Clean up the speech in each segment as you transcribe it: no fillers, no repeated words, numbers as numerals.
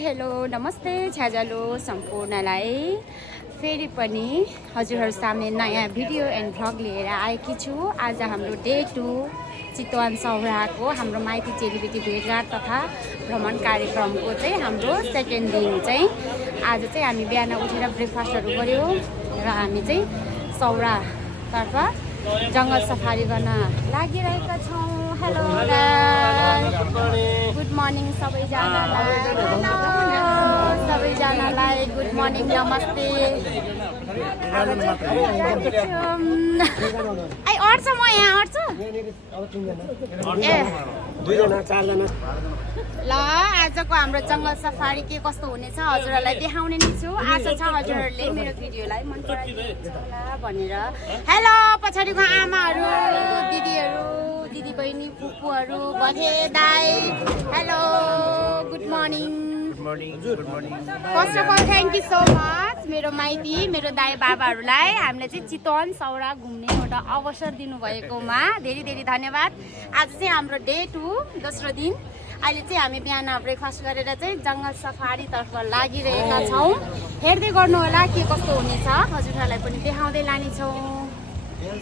Hello नमस्ते छ्याजालो सम्पूर्णलाई फेरि पनि हजुरहरु सामने नयाँ भिडियो एन्ड भ्लग लिएर आएकी छु। आज हाम्रो डे 2 चितवन सौराको हाम्रो माइती चेलीबेटी भेटघाट तथा भ्रमण कार्यक्रमको चाहिँ हाम्रो सेकेन्ड दिन चाहिँ आज चाहिँ हामी बिहान उठेर ब्रेकफास्टहरु गर्यो र हामी चाहिँ सौरातर्फ जंगल सफारी गर्न लागिरहेका छौं। हेलो गुड मर्निङ सबैजनालाई गुड मर्निङ नमस्ते। आई अड्छ म यहाँ अड्छ ल आजको हाम्रो जंगल सफारी के कस्तो हुनेछ हजुरहरुलाई देखाउने नै छु। आशा छ हजुरहरुले मेरो भिडियोलाई मन पराइदिनुहुन्छ होला भनेर। हेलो पछाडीको आमाहरु दिदीहरु दिदी बहिनी फुपूहरु बधे दाइ hello good morning. First of all thank you so much मेरो माइती मेरो दाइ बाबाहरूलाई हामीले चाहिँ चितवन सौरा घुम्ने एउटा अवसर दिनुभएकोमा धेरै धेरै धन्यवाद। आज चाहिँ हाम्रो डे 2 दोस्रो दिन। अहिले चाहिँ हामी बिहान ब्रेकफास्ट गरेर चाहिँ जंगल सफारी तर्फ लागिरहेका छौं। हेर्दै गर्नु होला के कस्तो हुनेछ हजुरहरुलाई पनि देखाउँदै लाने छौं।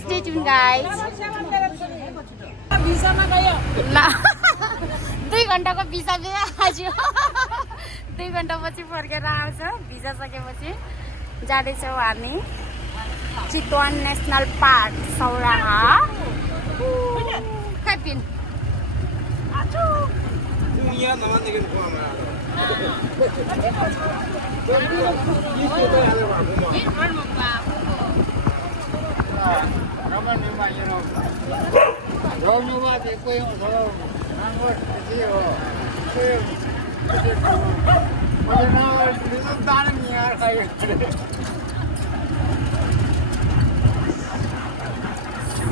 Stay tune guys. ल 2 घण्टाको भिसा आज 2 घण्टापछि फर्केर आउँछ। भिजा सकेपछि जाँदैछौँ हामी चितवन नेसनल पार्क सौराहा। खाइपिन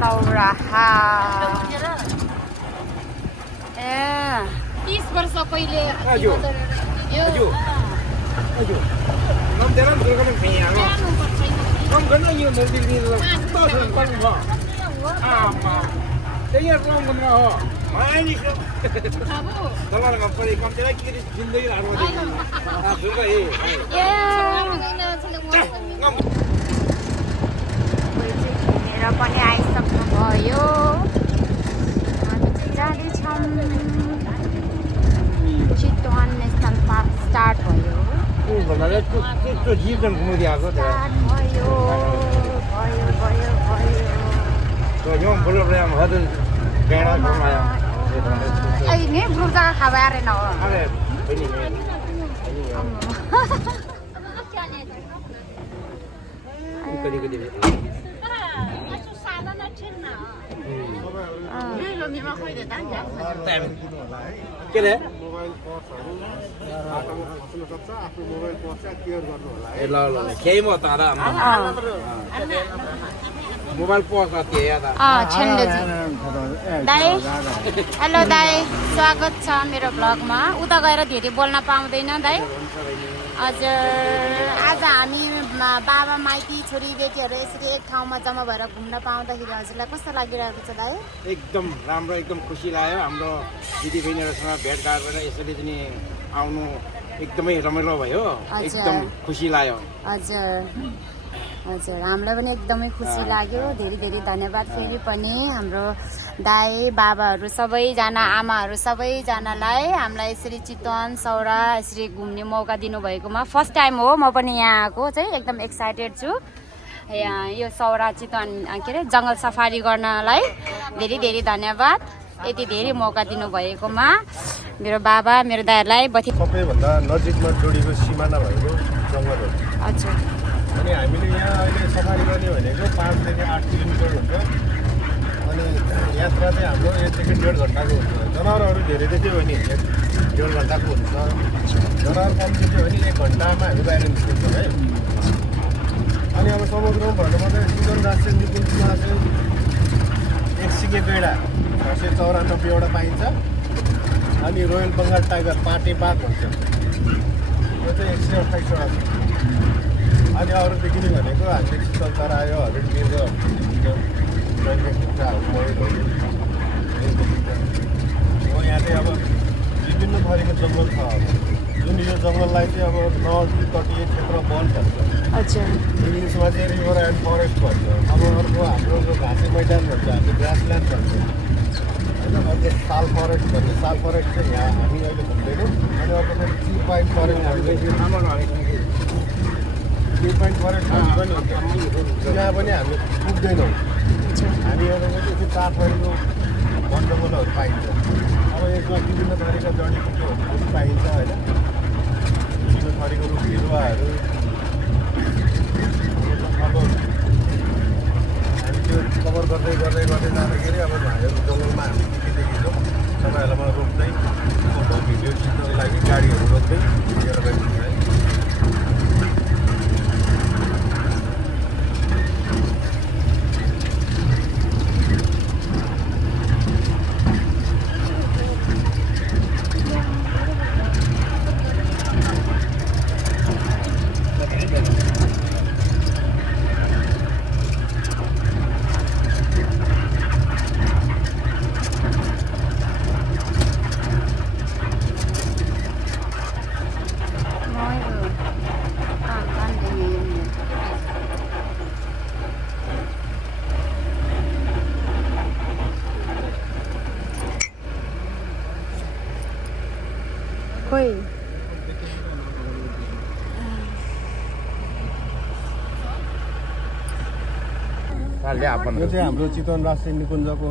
सौराहा 30 वर्ष पहिले पनि आइसक्नु भयो। हामी चाहिँ जाँदैछौँ चितवन नेसनल पार्क स्टार्ट भयो। ini belum tak kabarin oh. Mobile pause आती है यार दाइ हेलो दाइ स्वागत छ मेरो ब्लगमा। उता गएर धेरै बोल्न पाउँदैन दाइ। हजुर आज हामी बाबा माइती छोरी बेटीहरु यसरी एक ठाउँमा जम्मा भएर घुम्न पाउँदाखेरि हजुरलाई कस्तो लागिरहेको छ दाइ? एकदम राम्रो एकदम खुसी लाग्यो। हाम्रो दिदी बहिनीहरुसँग भेटघाट गरेर यसरी पनि आउनु एकदमै रमाइलो भयो। एकदम खुसी लाग्यो। हजुर हजुर हामीलाई पनि एकदमै खुसी लाग्यो। धेरै धेरै धन्यवाद फेरि पनि हाम्रो दाइ बाबाहरु सबैजना आमाहरु सबैजनालाई हामीलाई यसरी चितवन सौरा यसरी घुम्ने मौका दिनुभएकोमा। फर्स्ट टाइम हो म पनि यहाँ आएको चाहिँ एकदम एक्साइटेड छु। यो सौरा चितवन के अरे जंगल सफारी गर्नलाई धेरै धेरै धन्यवाद। यति धेरै मौका दिनुभएकोमा मेरो बाबा मेरो दाइहरुलाई सबैभन्दा नजिकमा जोडिएको सिमाना भएको जंगल हो। हजुर अनि हामीले यहाँ अहिले सफारी गर्ने भनेको 5 देखि 8 किलोमिटर हुन्छ। अनि यात्रा चाहिँ हाम्रो 1 देखि 1.5 घण्टाको हुन्छ। जनावरहरू धेरै देख्यो भने 1.5 घण्टाको हुन्छ। जनावर कम देख्यो भने 1 घण्टामा हामी बाहिर निस्किन्छौँ है। अनि अब समुद्रमा भन्नुपर्दा चितवन राष्ट्रिय पुलमा चाहिँ एक सिङ्गे गैँडा 694 वटा पाइन्छ। अनि रोयल बङ्गाल टाइगर पाटे बाघ हुन्छ यो चाहिँ 128 वटा छ। अनि अरूदेखि नै भनेको हामीले चितल चरायो हरिण मृग यहाँ चाहिँ अब विभिन्न थरीको जङ्गल छ। जुन यो जङ्गल नजिक तटीय क्षेत्र वन भन्छ हजुर इङ्ग्लिसमा चाहिँ रिभर एन्ड फरेस्ट भन्छ अब अर्को हाम्रो जो घाँसे मैदान भन्छ हामी ग्रासल्यान्ड भन्छ होइन अर्को साल फरेस्ट भन्छ साल फरेस्ट चाहिँ यहाँ हामी अहिले घुम्दैनौँ अनि अर्को चाहिँ T point forest T point forest पनि हुन्छ त्यहाँ पनि हामी पुग्दैनौँ हामी एउटा चाहिँ 4 थरीको वनजङ्गलहरू पाइन्छ अब यसमा विभिन्न थरीका जडीबुटीहरू पनि पाइन्छ होइन विभिन्न थरीको रुख बिरुवाहरू अब हामी त्यो कभर गर्दै जाँदाखेरि अब हामीहरू जङ्गलमा हामी के देखिन्छौँ तपाईँहरूलाई मलाई रोक्दै फोटो भिडियो खिच्नको लागि गाडीहरू रोक्दै लिएर गइन्छ है खोइ यो चाहिँ हाम्रो चितवन राष्ट्रिय निकुञ्जको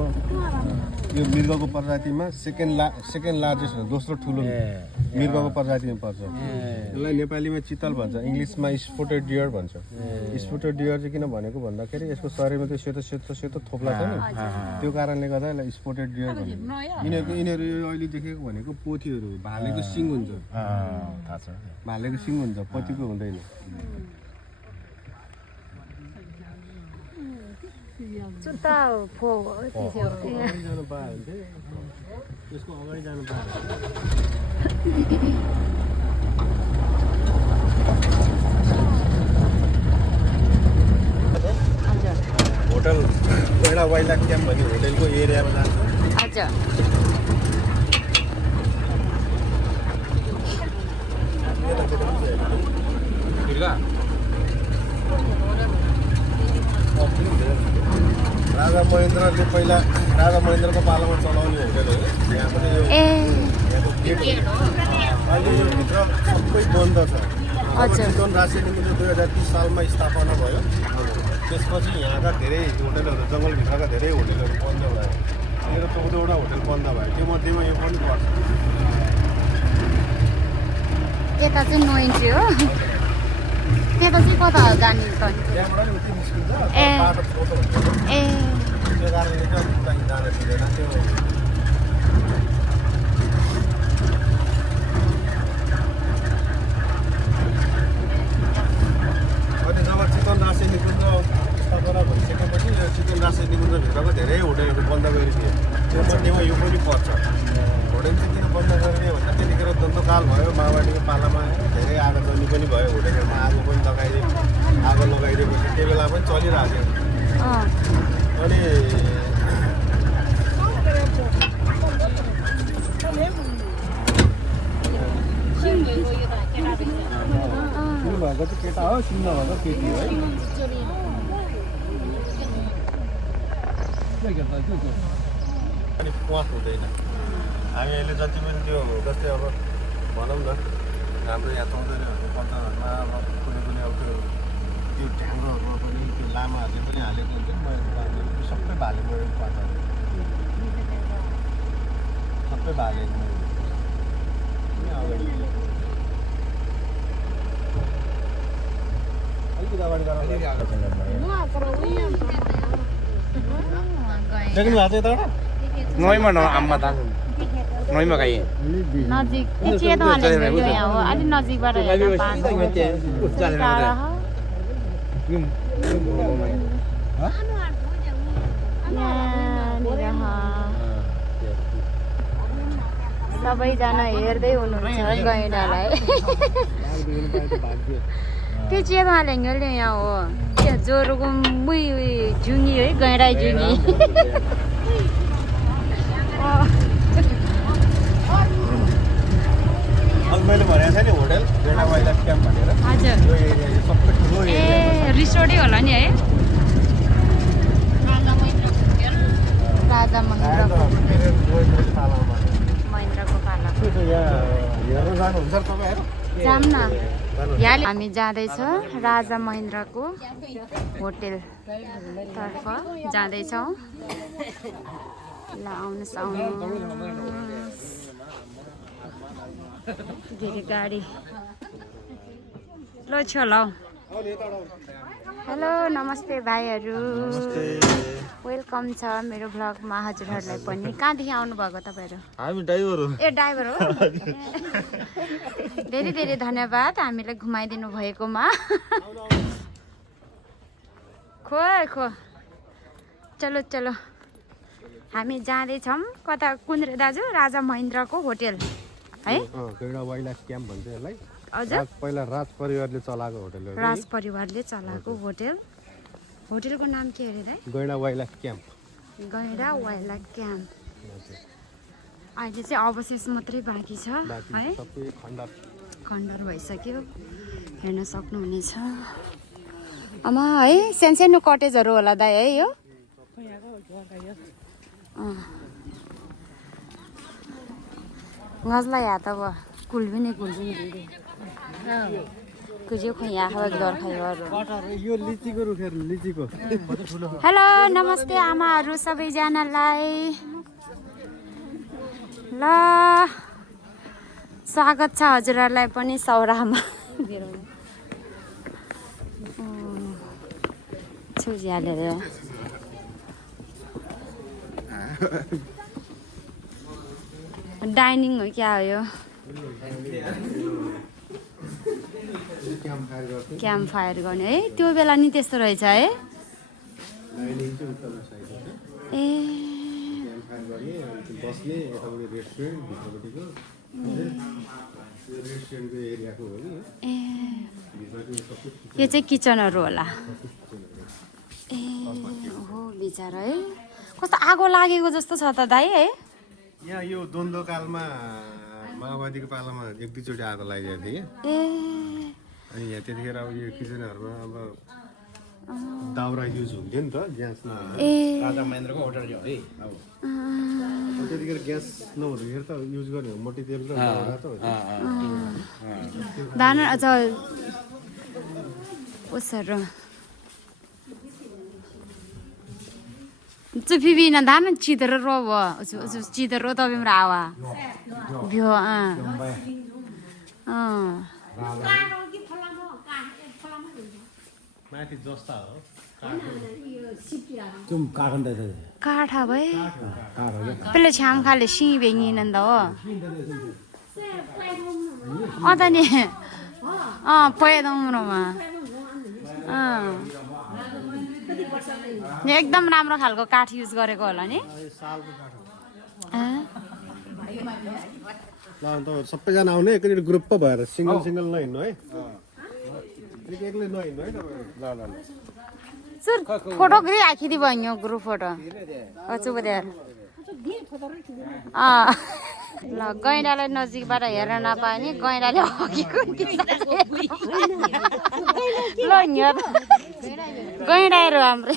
यो मृगको प्रजातिमा सेकेन्ड लार्जेस्ट दोस्रो ठुलो मृगको प्रजातिमा पर्छ यसलाई नेपालीमा चितल भन्छ इङ्ग्लिसमा स्पोटेड डियर भन्छ स्पोटेड डियर चाहिँ किन भनेको भन्दाखेरि यसको शरीरमा त्यो सेतो थोप्ला छ नि त्यो कारणले गर्दा यसलाई स्पोटेड डियर भन्छ यिनीहरू अहिले देखेको भनेको पोथीहरू हो भालेको सिङ हुन्छ भालेको सिङ हुन्छ पोथीको हुँदैन जुत्ता फो जानु पायो भने चाहिँ त्यसको अगाडि जानु पायो होटल गैडा वाइल्ड लाइफ क्याम्प भन्ने होटेलको एरियामा जान्छ हजुर राजा महेन्द्रले पहिला राजा महेन्द्रको पालामा चलाउने होटेल हो यहाँ पनि यो यहाँको गेट हो अहिले यो भित्र सबै बन्द छ चितवन राष्ट्रिय निकुञ्ज 2030 सालमा स्थापना भयो त्यसपछि यहाँका धेरै होटेलहरू जङ्गलभित्रका धेरै होटेलहरू बन्द भयो मेरो 14वटा होटेल बन्द भयो त्यो मध्येमा यो पनि पर्छ यता चाहिँ नो इन्ट्री हो त्यता चाहिँ कता जाने त्यहाँबाट नि उति निस्किन्छ बाटो छोटो हुन्छ ए त्यो कारणले चाहिँ उता जान दिँदैन त्यो अनि जब चितवन राष्ट्रिय निकुञ्ज स्थापना भइसकेपछि यो चितवन राष्ट्रिय निकुञ्जभित्रको धेरै होटेलहरू बन्द गरिदिए त्यो मध्येमा यो पनि पर्छ होटेल चाहिँ किन बन्द गरिदियो भन्दा त्यतिखेर द्वन्द्वकाल भयो माओवादीको पालामा धेरै आगजनी पनि भयो होटेलहरूमा आगो पनि लगाइदिएपछि त्यो बेला पनि चलिरहेको थियो अनि भएको चाहिँ केटा हो सिङ्ग भएको केटी हो है अनि प्वास हुँदैन हामी अहिले जति पनि त्यो जस्तै अब भनौँ न हाम्रो यहाँ चौधरी पञ्चायतमा अब कुनै अब त्यो ढ्याङ्ग्रोहरूमा पनि त्यो लामाहरूले पनि हालेको हुन्छ नि सबै भाले मरेको पातहरू सबै भालेको अगाडि अलिकति अगाडि देख्नु भएको छ यता नयमा न आम्मा त नयमा खाइ नजिक चेतवाले यहाँ हो अलि नजिकबाट हेर्न पान्छ सबैजना हेर्दै हुनुहुन्छ गैँडालाई त्यो चेतवाले यहाँ हो त्यो जोरको झुङ्गी है गैँडा झुङ्गी मैले भनेको थिएँ नि होटल गैंडा वाइल्ड लाइफ क्याम्प भनेर हजुर यो एरिया यो सबै ठुलो एरिया ए रिसोर्टै होला नि है राजा महेन्द्रको महेन्द्रको पाला यहाँ हेर्न जानुहुन्छ तपाईँहरू जाम न हामी जाँदैछ राजा महेन्द्रको होटेल तर्फ जाँदैछौँ ल आउनुहोस् आउनुहोस् धेरै गाडी ल ल हेलो नमस्ते भाइहरू वेलकम छ मेरो भ्लगमा हजुरहरूलाई पनि कहाँदेखि आउनुभएको तपाईँहरू हामी ड्राइभर हो ए ड्राइभर हो धेरै धेरै धन्यवाद हामीलाई घुमाइदिनु भएकोमा खो खो चलो चलो हामी जाँदैछौँ कता कुन रे दाजु राजा महेन्द्रको होटेल है गैंडा वाइल्ड लाइफ क्याम्प भन्छ यसलाई हजुर पहिला राज परिवारले चलाएको होटल हो राज परिवारले चलाएको होटेल होटेलको नाम के अरे दाइ गैंडा वाइल्ड लाइफ क्याम्प गैंडा वाइल्ड लाइफ क्याम्प अहिले चाहिँ अवशेष मात्रै बाँकी छ है सबै खण्डर भइसक्यो हेर्न सक्नुहुनेछ आमा है सानो कटेजहरू होला दाइ है यो गजला या त कुल पनि कुझ्यो खोइ यहाँ दर यो लिचीको रुखहरू लिचीको हेलो नमस्ते आमाहरू सबैजनालाई ल स्वागत छ हजुरहरूलाई पनि सौरामा छुजिहालेर डाइनिङ हो क्या हो यो क्याम्प फायर गर्ने है त्यो बेला नि त्यस्तो रहेछ है ए बस्ने यतापट्टि रेस्टुरेन्ट भित्रपट्टिको रेस्टुरेन्टको एरियाको हो नि ए यो चाहिँ किचनहरू होला ए हो बिचारा है कस्तो आगो लागेको जस्तो छ त दाइ है यहाँ यो द्वन्द्वकालमा माओवादीको पालामा एक दुईचोटि आगो लागिरहेको थियो ए अनि यहाँ त्यतिखेर अब यो किचनहरूमा अब दाउरा युज हुन्थ्यो नि त ग्यासमा ए राजा महेन्द्रको होटल हो है अब त्यतिखेर ग्यास नहुँदाखेरि त युज गर्ने हो मोटी तेल र दाउरा त हो दाना अझ उसहरू चुफिबिना दान चितर रो चितर रो तबे हमरा आवा भ्यो माथि जस्ता हो काठा भए पहिले छ्याम खाले सिँही नन्द हो त नि पैदौरोमा एकदम राम्रो खालको काठ युज गरेको होला नि ल अन्त सबैजना आउने एकचोटि ग्रुप पो भएर सिङ्गल सिङ्गल नहिँड्नु है एक्लै नहिँड्नु है तपाईँ ल सर फोटो खी राखिदियो भयो ग्रुप फोटो चुप देयर ल गैँडालाई नजिकबाट हेर्न नपाए नि गैँडाले हगेको ल गैँडाहरू हाम्रो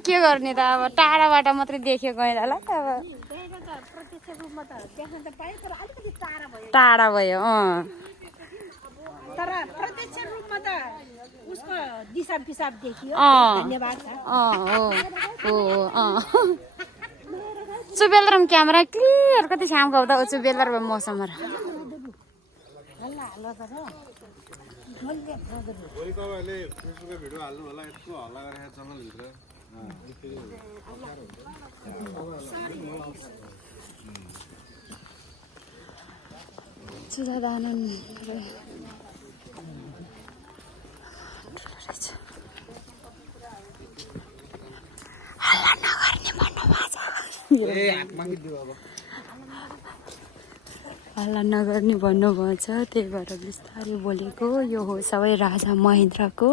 के गर्ने त अब टाढाबाट मात्रै देख्यो गैँडालाई अब टाढा भयो तर प्रत्यक्ष रूपमा त उसको दिशा पिसाब देखियो धन्यवाद छ चुबेलरम क्यामेरा क्लियर कति छाम गाउँदा उ चुबेलर मौसमहरु भोलि तपाईँहरूले फेसबुकमा भिडियो हाल्नु होला यस्तो हल्ला गरेर च्यानलभित्र सुधादानन हल्ला नगर्ने हल्ला नगर्ने भन्नुभएको छ त्यही भएर बिस्तारै बोलेको यो हो सबै राजा महेन्द्रको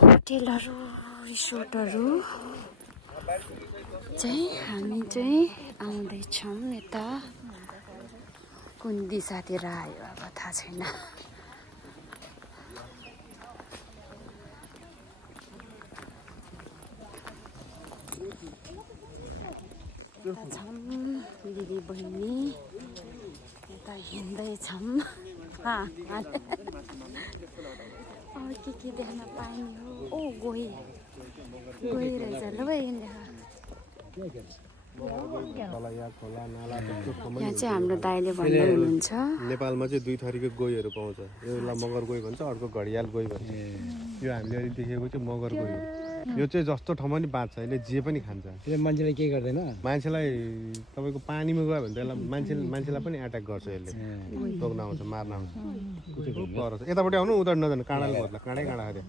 होटेलहरू रिसोर्टहरू चाहिँ हामी चाहिँ आउँदैछौँ यता कुन दिशातिर आयो अब थाहा छैन। दिदी बहिनी यता हिँड्दैछौँ। के देख्न पाइने हो? ओ गोही रहेछ ल बहिनी। यहाँ चाहिँ हाम्रो दाइले भन्दै हुनुहुन्छ नेपालमा चाहिँ दुई थरीको गोहीहरू पाउँछ। एउटा मगर गोही भन्छ, अर्को घडियाल गोही भन्छ। यो हामीले अहिले देखेको चाहिँ मगर गोही हो। यो चाहिँ जस्तो ठाउँमा नि बाँच्छ, यसले जे पनि खान्छ। यसले मान्छेलाई केही गर्दैन। मान्छेलाई तपाईँको पानीमा गयो भने त यसलाई मान्छेलाई पनि एट्याक गर्छ। यसले टोक्न आउँछ, मार्न आउँछ। यतापट्टि आउनु, उता नजानु, काँडाले भर्ला, काँडै काँडा खाँदै।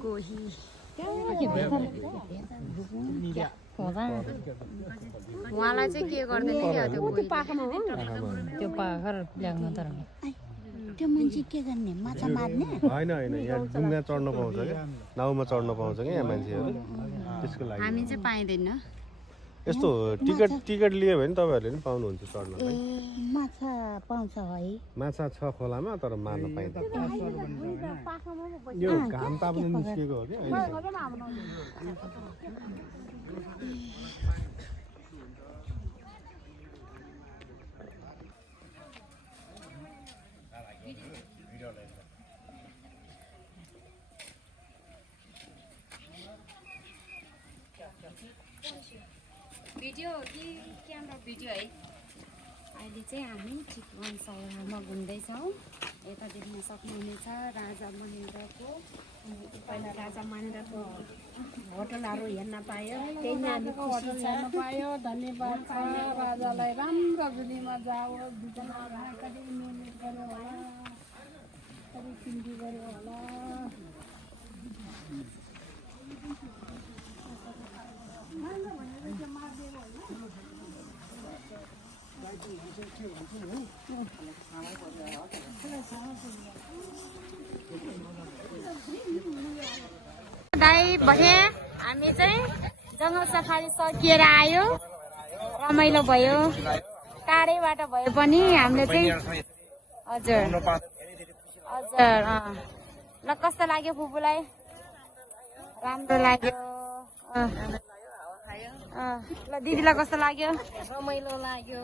गोही उहाँलाई चाहिँ के गर्दैन क्या त्यो पाखामा हो त्यो पाखर ल्याउनु तर त्यो मान्छे के गर्ने माछा मार्ने होइन होइन यहाँ डुङ्गा चढ्न पाउँछ क्या नाउमा चढ्न पाउँछ क्या यहाँ मान्छेहरू त्यसको लागि हामी चाहिँ पाइँदैन यस्तो टिकट लियो भने तपाईहरुले पनि पाउनुहुन्छ चढ्न ए माछा पाउँछ है माछा छ खोलामा तर मार्न पाइँदैन यो घाम ताप्न निस्केको हो क्या भिडियो कि क्यामेरा भिडियो है अहिले चाहिँ हामी चितवन सहरमा घुम्दैछौँ यता देख्न सक्नुहुनेछ राजा महेन्द्रको पहिला राजा महेन्द्रको होटलहरू हेर्न पायो त्यही नानीको होटल हेर्न पायो धन्यवाद छ राजालाई राम्रो जुलीमा जाओस् दुईजना कति मिहिनेत गर्यो होला कति चिन्ती गर्यो होला दाइ भने हामी चाहिँ जङ्गल सफारी सकिएर आयो रमाइलो भयो टाढैबाट भए पनि हामीले चाहिँ हजुर हजुर ल कस्तो लाग्यो फुपूलाई राम्रो लाग्यो ल दिदीलाई कस्तो लाग्यो रमाइलो लाग्यो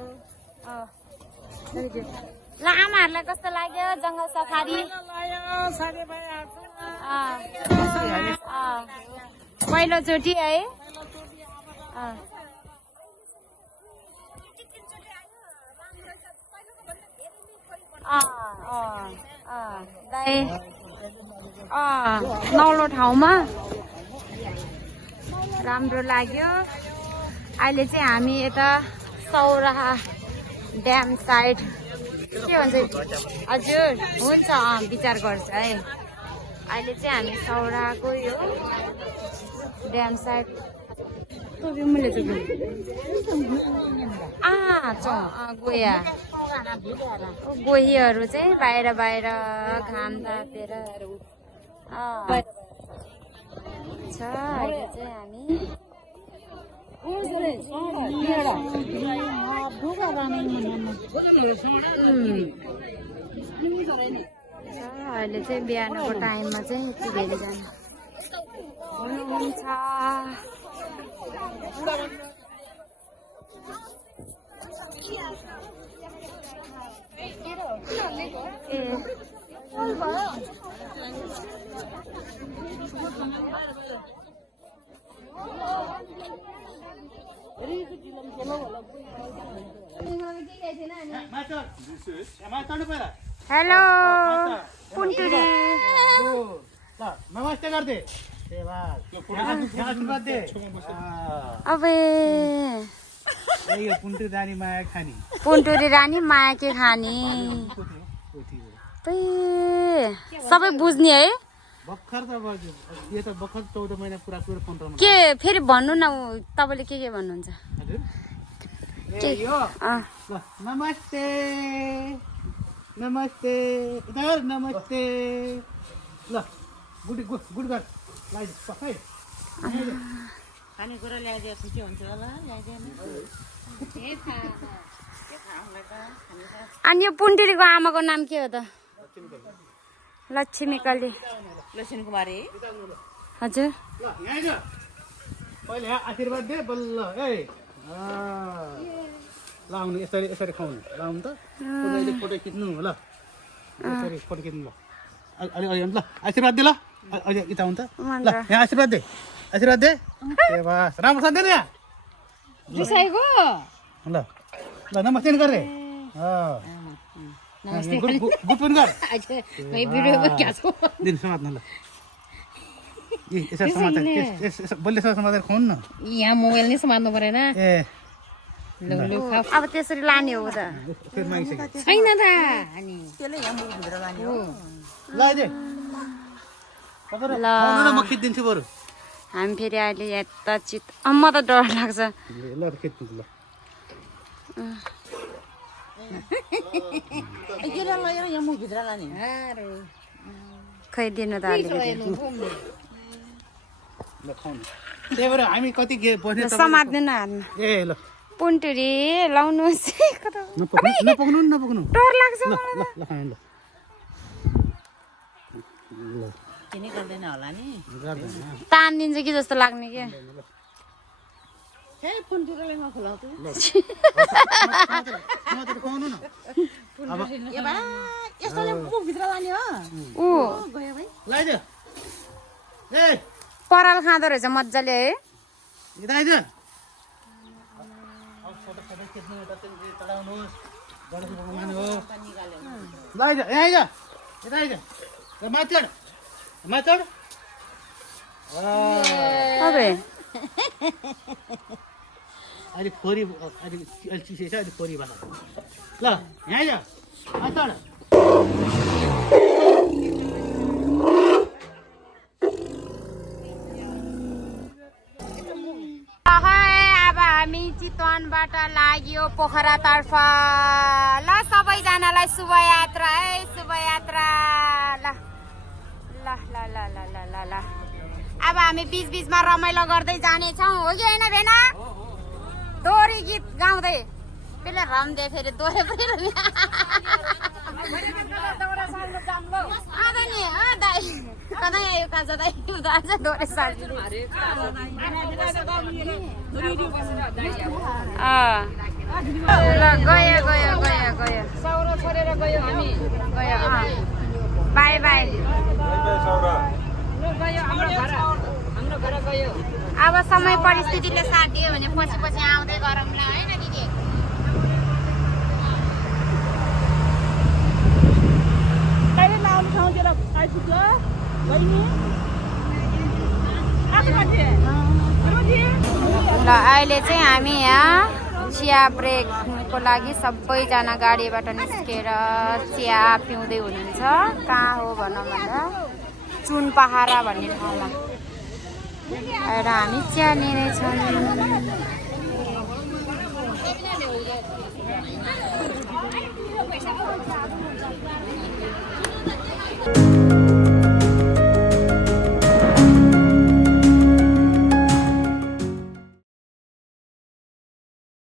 ल आमाहरूलाई कस्तो लाग्यो जङ्गल सफारी पहिलोचोटि है दाइ नौलो ठाउँमा राम्रो लाग्यो अहिले चाहिँ हामी यता सौराहा ड्याम साइड के भन्छ हजुर हुन्छ विचार गर्छ है अहिले चाहिँ हामी सौराहाको यो ड्याम साइड गोया गोहीहरू चाहिँ बाहिर बाहिर घाम तापेर छ अहिले चाहिँ हामी अहिले चाहिँ बिहानको टाइममा चाहिँ यति धेरै जानु हुन्छ हेलो पुन्टुरी नमस्ते गर्दै अबे पुन्टुरी रानी माया खानी पुन्टुरी रानी माया के खानी सबै बुझ्ने है भर्खर त बज्यो यो त भर्खर 14 महिना पुरा 15 महिना के फेरि भन्नु न तपाईँले के भन्नुहुन्छ हजुर ए यो ल नमस्ते नमस्ते इधर नमस्ते ल गुड गर लाइज पकाइ खानेकुरा ल्याइदिएपछि के हुन्छ होला ल्याइदिएन अनि यो पुन्टिरीको आमाको नाम के हो त लक्ष्मी कली लक्ष्मी कुमारी हजुर ल यहाँ आइज पहिले यहाँ आशीर्वाद दे बल्ल ए ल आउनु यसरी यसरी खुवाउनु ल आउनु त अहिले फोटो खिच्नु ल यसरी फोटो खिच्नु ल अलि अलि ल आशीर्वाद दे ल अहिले यता आउनु त ल यहाँ आशीर्वाद दे ए बस राम्रोसँग दे न यहाँ रिसाइको ल ल नमस्ते नि गरे गुड पनि गर कहीँ भिडियोमा क्या छौ दिन समात्न ल यसरी समातेर बलिएसँग समातेर खुवाउनु न यहाँ मोबाइल नै समात्नु परेन ए अब त्यसरी लाने हो त फेरि मागिसक्यो छैन त अनि ल अहिले ल म खिचिदिन्छु बरु हामी फेरि अहिले यता म त डर लाग्छ ल खिच्दिन्छु ल खै दिनु त अलिकति ल खुवाउनु त्यही भएर हामी कति के बस्ने समात्नु न हातमा ए ल पुन्टुरी लाउनुहोस् नपक्नु डर लाग्छ ल ल ल खानु ल किनै गर्दैन होला नि तान दिन्छ कि जस्तो लाग्ने के हे फोन टुरले नखुलाउ त खुवाउनु न ए बा यस्तोले मुख भित्र लाने हो ऊ गयो भाइ लाइज ए पराल खाँदो रहेछ मजाले है यता आइज फोटो खिच्नु चलाउनुहोस् गणेश भगवान हो ल आइज यहाँ आइज यता आइज माथि चढ अबे अहिले खोरी अहिले चिसो छ अहिले खोरी भएर ल यहाँ आइज माथि चढ अब हामी चितवनबाट लाग्यो पोखरातर्फ ल सबैजनालाई शुभयात्रा है शुभयात्रा ल ल ल ल ल ल ल ल अब हामी बिच बिचमा रमाइलो गर्दै जानेछौँ हो कि होइन भेना दोहोरी गीत गाउँदै पेले रम्दे फेरि दोहोरे पनि नि दाइ कतै आयो काजा दाइ आज दोहोरे साल्नु ल गयो गयो गयो गयो सौरा छोडेर गयो हामी गयो बाई बाई अब समय परिस्थितिले साथ दियो भने पछि पछि आउँदै गरौँला होइन दिदी ल अहिले चाहिँ हामी यहाँ चिया ब्रेकको लागि सबैजना गाडीबाट निस्केर चिया पिउँदै हुनुहुन्छ कहाँ हो भनौँ भन्दा चुन पहारा भन्ने ठाउँमा आएर हामी चिया लिनेछौँ